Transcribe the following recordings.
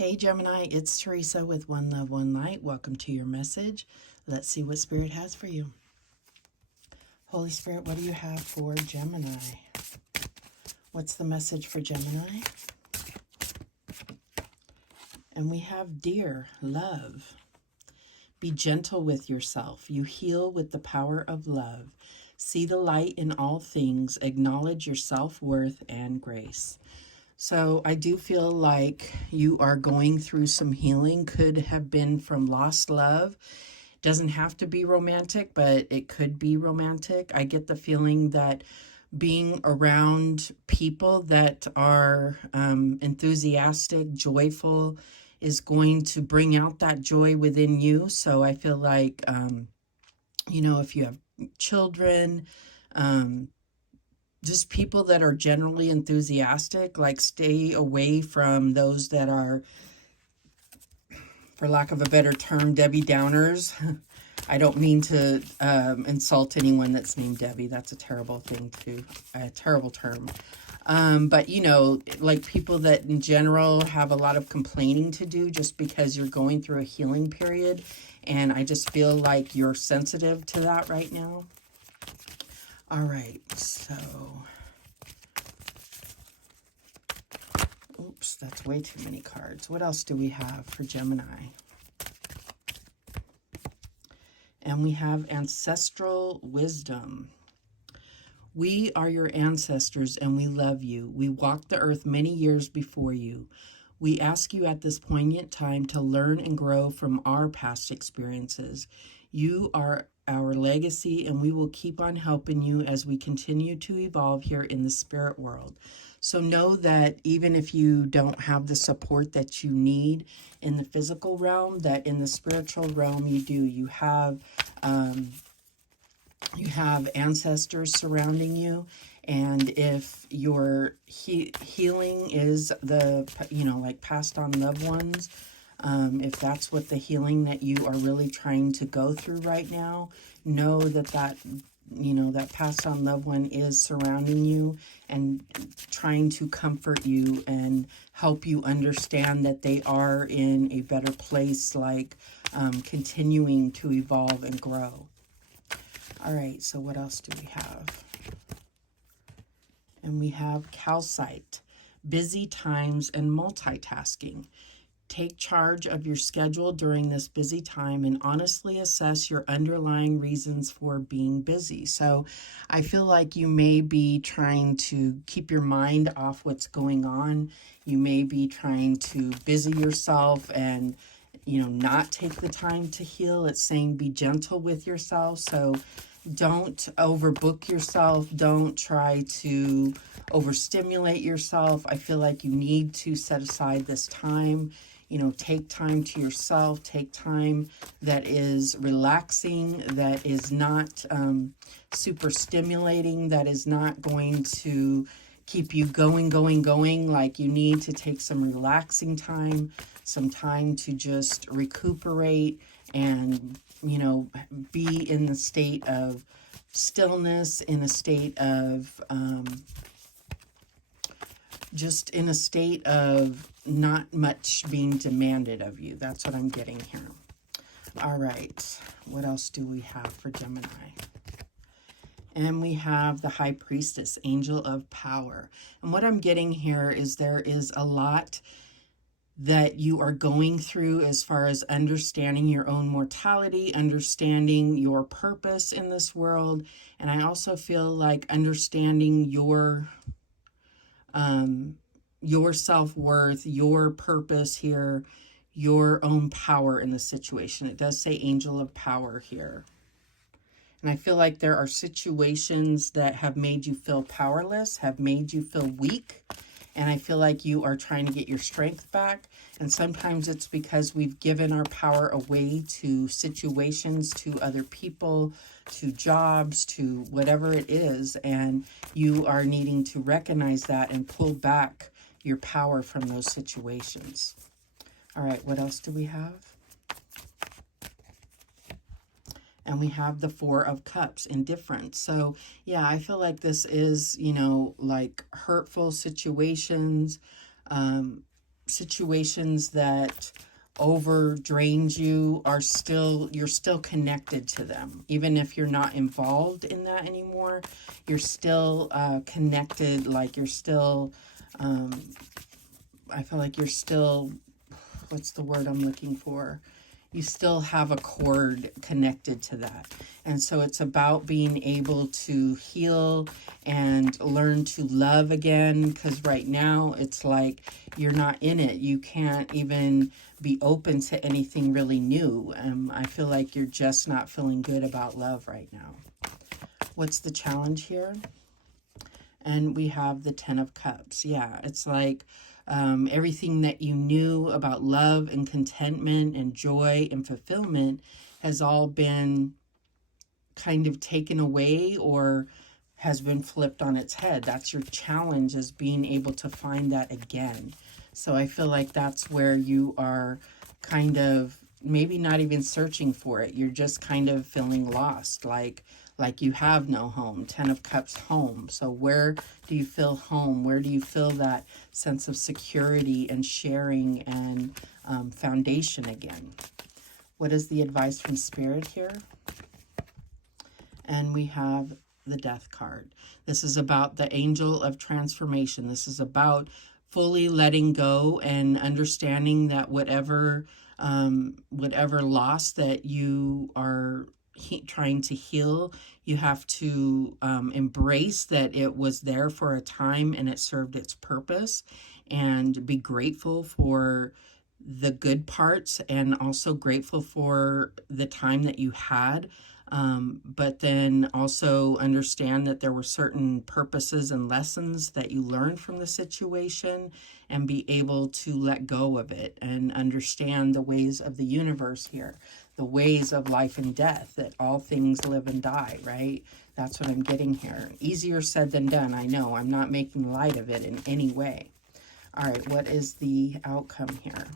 Hey Gemini, it's Teresa with One Love, One Light. Welcome to your message. Let's see what Spirit has for you. Holy Spirit, what do you have for Gemini? What's the message for Gemini? And we have Dear Love. Be gentle with yourself. You heal with the power of love. See the light in all things. Acknowledge your self-worth and grace. So I do feel like you are going through some healing. Could have been from lost love. Doesn't have to be romantic, but it could be romantic. I get the feeling that being around people that are enthusiastic, joyful, is going to bring out that joy within you. So I feel like, if you have children, just people that are generally enthusiastic, like stay away from those that are, for lack of a better term, Debbie Downers. I don't mean to insult anyone that's named Debbie. That's a terrible thing to, a terrible term. But, like people that in general have a lot of complaining to do just because you're going through a healing period. And I just feel like you're sensitive to that right now. All right, so, oops, that's way too many cards. What else do we have for Gemini? And we have ancestral wisdom. We are your ancestors and we love you. We walked the earth many years before you. We ask you at this poignant time to learn and grow from our past experiences. You are our legacy, and we will keep on helping you as we continue to evolve here in the spirit world. So know that even if you don't have the support that you need in the physical realm, that in the spiritual realm you do. You have ancestors surrounding you. And if your healing is the, like passed on loved ones, if that's what the healing that you are really trying to go through right now, know that that passed on loved one is surrounding you and trying to comfort you and help you understand that they are in a better place, like continuing to evolve and grow. All right, so what else do we have? And we have calcite, busy times and multitasking. Take charge of your schedule during this busy time and honestly assess your underlying reasons for being busy. So I feel like you may be trying to keep your mind off what's going on. You may be trying to busy yourself and, not take the time to heal. It's saying be gentle with yourself. So don't overbook yourself. Don't try to overstimulate yourself. I feel like you need to set aside this time. Take time to yourself, take time that is relaxing, that is not super stimulating, that is not going to keep you going. Like you need to take some relaxing time, some time to just recuperate and, be in the state of stillness, in a state of, just in a state of not much being demanded of you. That's what I'm getting here. All right. What else do we have for Gemini? And we have the High Priestess, Angel of Power. And what I'm getting here is there is a lot that you are going through as far as understanding your own mortality, understanding your purpose in this world. And I also feel like understanding your self-worth, your purpose here, your own power in the situation. It does say Angel of Power here. And I feel like there are situations that have made you feel powerless, have made you feel weak. And I feel like you are trying to get your strength back. And sometimes it's because we've given our power away to situations, to other people, to jobs, to whatever it is. And you are needing to recognize that and pull back your power from those situations. All right, what else do we have? And we have the Four of Cups, indifference. So yeah, I feel like this is, like hurtful situations, situations that over drains you are still, you're still connected to them. Even if you're not involved in that anymore, you're still connected. Like you're still, I feel like you're still, what's the word I'm looking for? You still have a cord connected to that. And so it's about being able to heal and learn to love again, because right now it's like you're not in it. You can't even be open to anything really new. I feel like you're just not feeling good about love right now. What's the challenge here? And we have the 10 of Cups. Yeah, it's like everything that you knew about love and contentment and joy and fulfillment has all been kind of taken away or has been flipped on its head. That's your challenge, is being able to find that again. So I feel like that's where you are kind of maybe not even searching for it. You're just kind of feeling lost, like you have no home. 10 of Cups, home. So where do you feel home? Where do you feel that sense of security and sharing and foundation again? What is the advice from Spirit here? And we have the Death card. This is about the angel of transformation. This is about fully letting go and understanding that whatever loss that you are trying to heal, you have to embrace that it was there for a time and it served its purpose, and be grateful for the good parts and also grateful for the time that you had. But then also understand that there were certain purposes and lessons that you learned from the situation, and be able to let go of it and understand the ways of the universe here, the ways of life and death, that all things live and die, right? That's what I'm getting here. Easier said than done, I know. I'm not making light of it in any way. All right, what is the outcome here?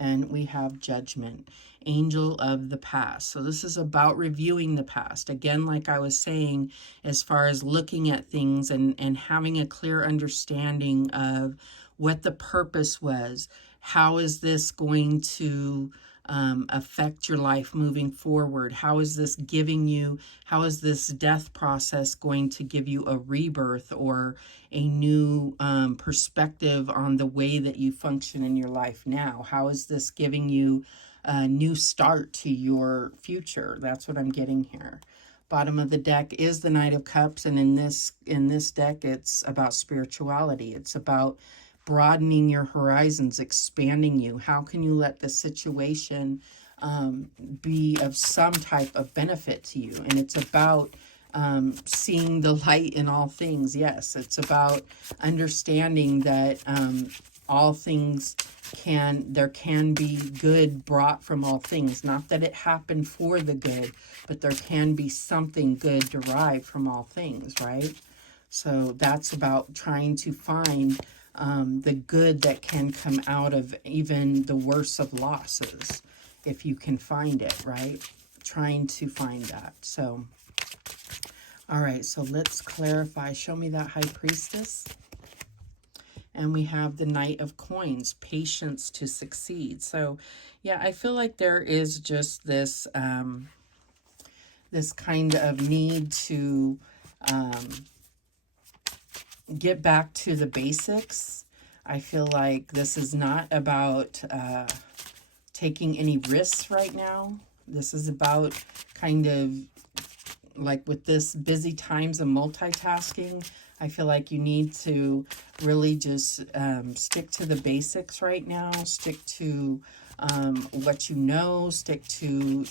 And we have Judgment, angel of the past. So this is about reviewing the past. Again, like I was saying, as far as looking at things and having a clear understanding of what the purpose was. How is this going to affect your life moving forward? How is this giving you, how is this death process going to give you a rebirth or a new perspective on the way that you function in your life now? How is this giving you a new start to your future? That's what I'm getting here. Bottom of the deck is the Knight of Cups, and in this deck, it's about spirituality. It's about broadening your horizons, expanding you. How can you let the situation be of some type of benefit to you? And it's about seeing the light in all things. Yes, it's about understanding that all things there can be good brought from all things. Not that it happened for the good, but there can be something good derived from all things, right? So that's about trying to find the good that can come out of even the worst of losses, if you can find it, right? Trying to find that. So, all right, so let's clarify. Show me that High Priestess. And we have the Knight of Coins, patience to succeed. So, yeah, I feel like there is just this, this kind of need to get back to the basics. I feel like this is not about taking any risks right now. This is about kind of like with this busy times and multitasking. I feel like you need to really just stick to the basics right now. Stick to what you know. Stick to,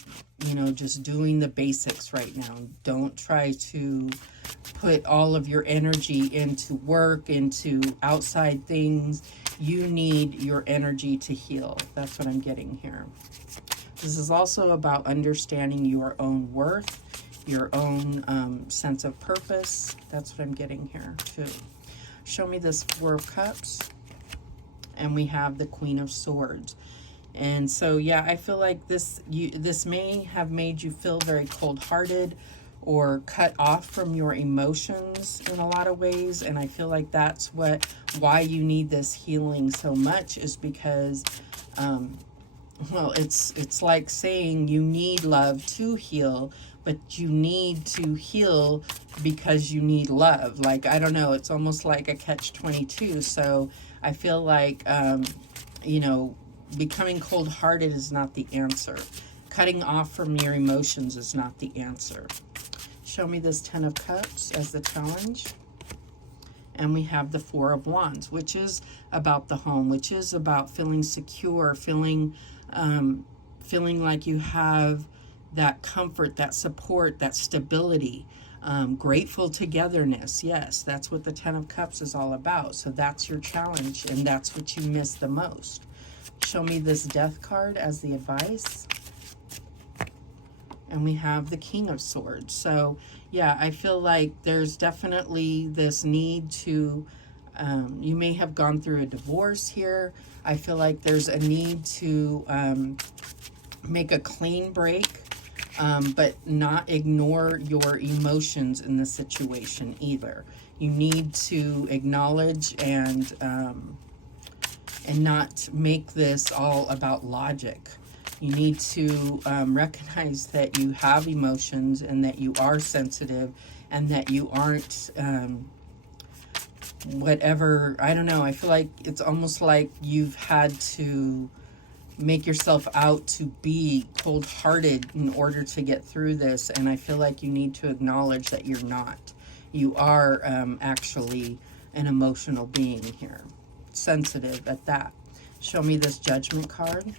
just doing the basics right now. Don't try to put all of your energy into work, into outside things. You need your energy to heal. That's what I'm getting here. This is also about understanding your own worth, your own sense of purpose. That's what I'm getting here too. Show me this Four of Cups. And we have the Queen of Swords. And so, yeah, I feel like this may have made you feel very cold-hearted, or cut off from your emotions in a lot of ways. And I feel like that's why you need this healing so much, is because well, it's like saying you need love to heal, but you need to heal because you need love. Like, I don't know, it's almost like a catch-22. So I feel like, you know, becoming cold-hearted is not the answer. Cutting off from your emotions is not the answer. Show me this Ten of Cups as the challenge. And we have the Four of Wands, which is about the home, which is about feeling secure, feeling like you have that comfort, that support, that stability, grateful togetherness. Yes, that's what the Ten of Cups is all about. So that's your challenge, and that's what you miss the most. Show me this Death card as the advice. And we have the King of Swords. So yeah, I feel like there's definitely this need to, you may have gone through a divorce here. I feel like there's a need to make a clean break, but not ignore your emotions in the situation either. You need to acknowledge and not make this all about logic. You need to recognize that you have emotions and that you are sensitive and that you aren't whatever, I don't know, I feel like it's almost like you've had to make yourself out to be cold-hearted in order to get through this, and I feel like you need to acknowledge that you're not. You are actually an emotional being here, sensitive at that. Show me this Judgment card.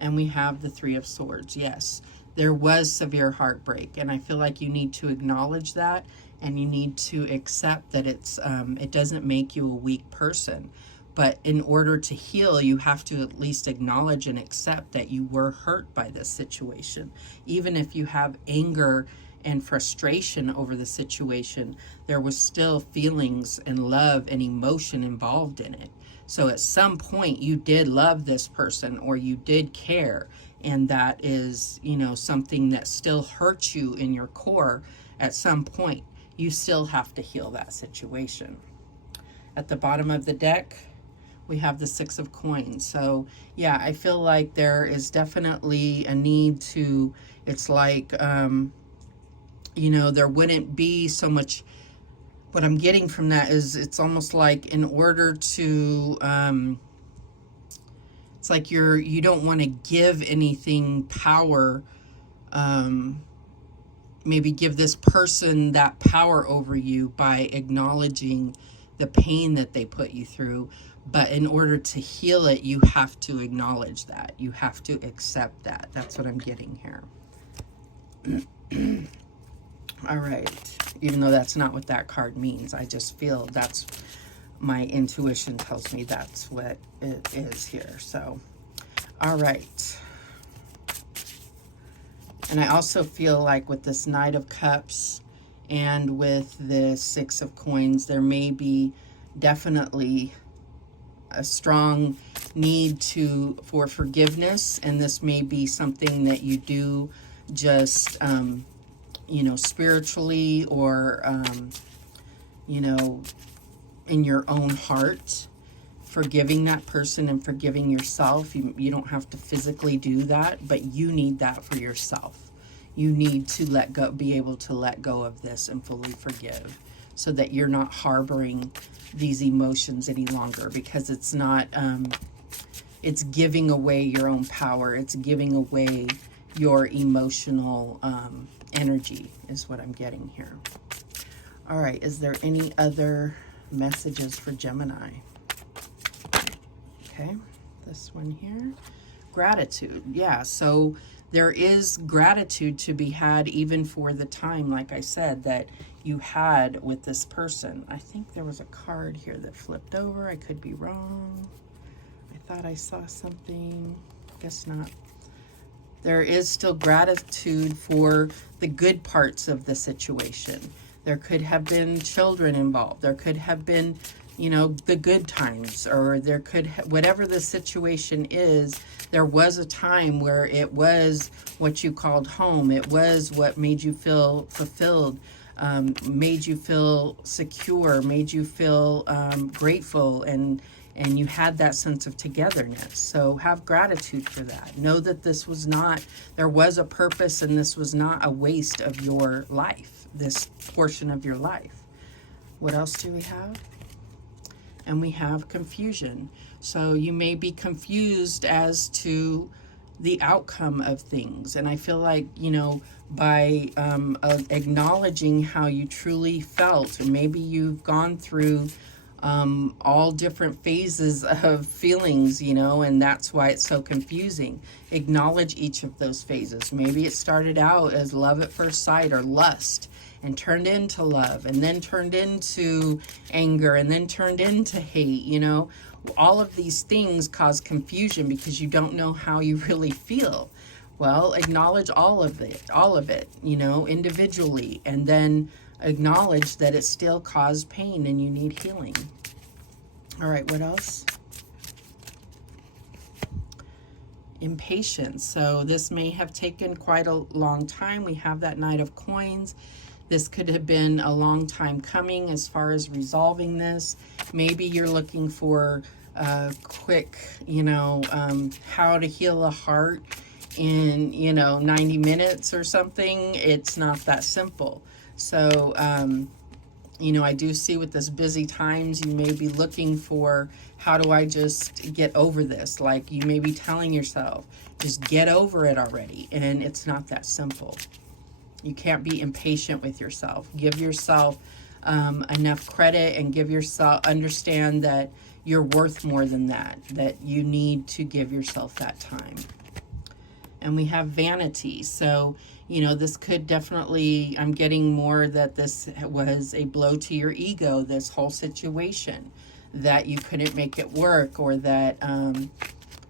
And we have the Three of Swords. Yes, there was severe heartbreak, and I feel like you need to acknowledge that, and you need to accept that it doesn't make you a weak person. But in order to heal, you have to at least acknowledge and accept that you were hurt by this situation. Even if you have anger and frustration over the situation, there was still feelings and love and emotion involved in it. So at some point you did love this person, or you did care, and that is, you know, something that still hurts you in your core. At some point you still have to heal that situation. At the bottom of the deck, we have the Six of Coins. So yeah, I feel like there is definitely a need to, it's like, you know, there wouldn't be so much. What I'm getting from that is it's almost like in order to, it's like you don't want to give anything power, maybe give this person that power over you by acknowledging the pain that they put you through. But in order to heal it, you have to acknowledge that. You have to accept that. That's what I'm getting here. All right. Even though that's not what that card means, I just feel that's, my intuition tells me that's what it is here. So, all right. And I also feel like with this Knight of Cups and with the Six of Coins, there may be definitely a strong need for forgiveness, and this may be something that you do just you know, spiritually, or you know, in your own heart, forgiving that person and forgiving yourself. You don't have to physically do that, but you need that for yourself. You need to let go, be able to let go of this and fully forgive, so that you're not harboring these emotions any longer, because it's not, it's giving away your own power. It's giving away your emotional energy is what I'm getting here. All right, is there any other messages for Gemini? Okay, this one here. Gratitude. Yeah, so there is gratitude to be had even for the time, like I said, that you had with this person. I think there was a card here that flipped over. I could be wrong. I thought I saw something. Guess not. There is still gratitude for the good parts of the situation. There could have been children involved. There could have been you know, the good times, or there could, whatever the situation is, there was a time where it was what you called home. It was what made you feel fulfilled, made you feel secure, made you feel grateful, and you had that sense of togetherness. So have gratitude for that. Know that this was not, there was a purpose, and this was not a waste of your life, this portion of your life. What else do we have? And we have confusion. So you may be confused as to the outcome of things. And I feel like, you know, by acknowledging how you truly felt, and maybe you've gone through all different phases of feelings, you know, and that's why it's so confusing. Acknowledge each of those phases. Maybe it started out as love at first sight or lust, and turned into love, and then turned into anger, and then turned into hate. You know, all of these things cause confusion because you don't know how you really feel. Well, acknowledge all of it, you know, individually, and then acknowledge that it still caused pain and you need healing. All right, what else? Impatience. So this may have taken quite a long time. We have that Knight of Coins. This could have been a long time coming as far as resolving this. Maybe you're looking for a quick, you know, how to heal a heart in, you know, 90 minutes or something. It's not that simple. So, you know, I do see with this busy times, you may be looking for, how do I just get over this? Like, you may be telling yourself, just get over it already. And it's not that simple. You can't be impatient with yourself. Give yourself enough credit, and give yourself, understand that you're worth more than that, that you need to give yourself that time. And we have vanity. So, you know, this could definitely, I'm getting more that this was a blow to your ego, this whole situation, that you couldn't make it work, or that,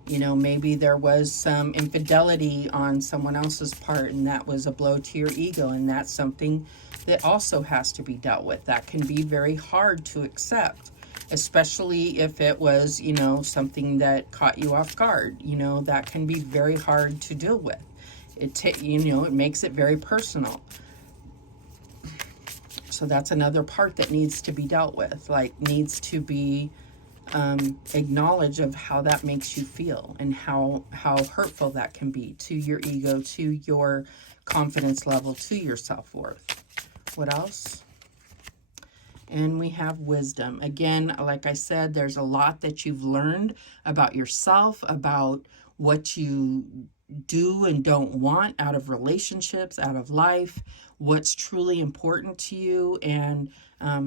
you know, maybe there was some infidelity on someone else's part, and that was a blow to your ego, and that's something that also has to be dealt with. That can be very hard to accept, especially if it was, you know, something that caught you off guard. You know, that can be very hard to deal with. You know, it makes it very personal. So that's another part that needs to be dealt with, like needs to be acknowledged of how that makes you feel, and how hurtful that can be to your ego, to your confidence level, to your self-worth. What else? And we have wisdom. Again, like I said, there's a lot that you've learned about yourself, about what you do and don't want out of relationships, out of life, what's truly important to you, and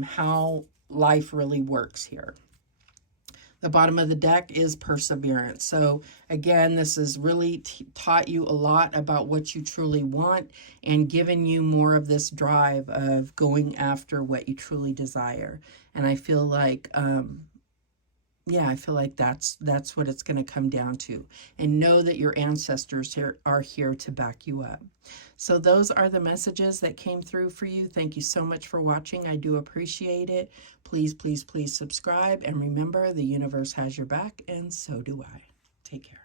how life really works here. The bottom of the deck is perseverance. So again, this has really taught you a lot about what you truly want, and given you more of this drive of going after what you truly desire. And I feel like, yeah, I feel like that's what it's going to come down to. And know that your ancestors are here to back you up. So those are the messages that came through for you. Thank you so much for watching. I do appreciate it. Please, please, please subscribe. And remember, the universe has your back, and so do I. Take care.